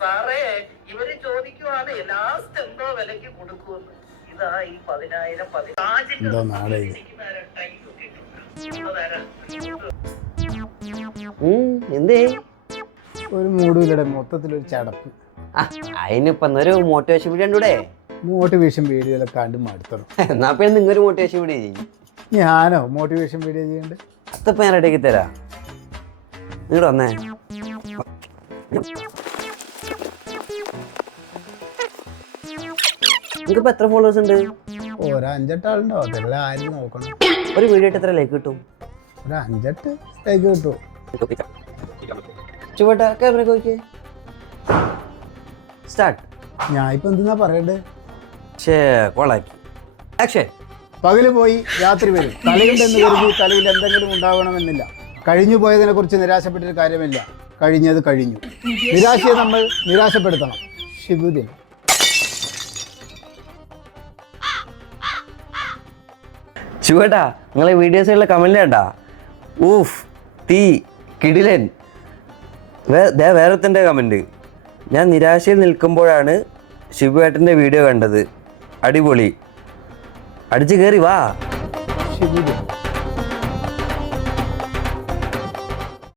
സാറേ ഇവര് ചോദിക്കുവാണ് ലാസ്റ്റ് എന്തോ വിലക്ക് കൊടുക്കുമെന്ന്. ഇതാ ഈ 10,000 എന്തേ ഒരു മൂടുമില്ലടെ, മൊത്തത്തിലൊരു ചടപ്പ്. അതിനിപ്പോ ഒരു മോട്ടിവേഷൻ വീഡിയോ ഉണ്ടൂടെ? മോട്ടിവേഷൻ വീഡിയോയിലൊക്കെ കണ്ട് മടുത്തണം. എന്നാ പിന്നെ നിങ്ങൊരു മോട്ടിവേഷൻ വീഡിയോ ചെയ്യും. ഞാനോ മോട്ടിവേഷൻ വീഡിയോ ചെയ്യണ്ട്? അത്തപ്പം ഞാൻ റെഡിയാക്കി തരാ. നിങ്ങടെ വന്നേ. നിങ്ങൾക്കിപ്പോ എത്ര ഫോളോവേഴ്സ് ഉണ്ട്? ഒരു 5-8 ആളുണ്ടാവും. അതെല്ലാം ആരും നോക്കണം. ഒരു വീഡിയോ ഇട്ട് എത്ര ലൈക്ക് കിട്ടും? ഒരു 5-8 ലൈക്ക് കിട്ടും. ചുവട്ടാ ക്യാമറ നോക്കിയേ. സ്റ്റാർട്ട്. ഞാൻ ഇപ്പൊ എന്തെന്നാ പറയണ്ടേ? കോളാക്കി ആക്ഷൻ. പകല് പോയി രാത്രി വരും. തലയുണ്ടെന്ന് കരുതി തലയിൽ എന്തെങ്കിലും ഉണ്ടാവണമെന്നില്ല. കഴിഞ്ഞു പോയതിനെ കുറിച്ച് നിരാശപ്പെട്ടിട്ട് കാര്യമില്ല. കഴിഞ്ഞത് കഴിഞ്ഞു. നിരാശയെ നമ്മൾ നിരാശപ്പെടുത്തണം. ശിബുദിൻ. ചുവട്ടാ നിങ്ങളെ വീഡിയോസുകളിലെ കമന്റ് കണ്ടാ? ഊഫ് തീ കിടിലൻ. വേറെത്തൻ്റെ കമന്റ്. ഞാൻ നിരാശയിൽ നിൽക്കുമ്പോഴാണ് ശിബുവേട്ടൻ്റെ വീഡിയോ കണ്ടത്. അടിപൊളി. അടിച്ചു കയറി വാ. ശിബുദിൻ.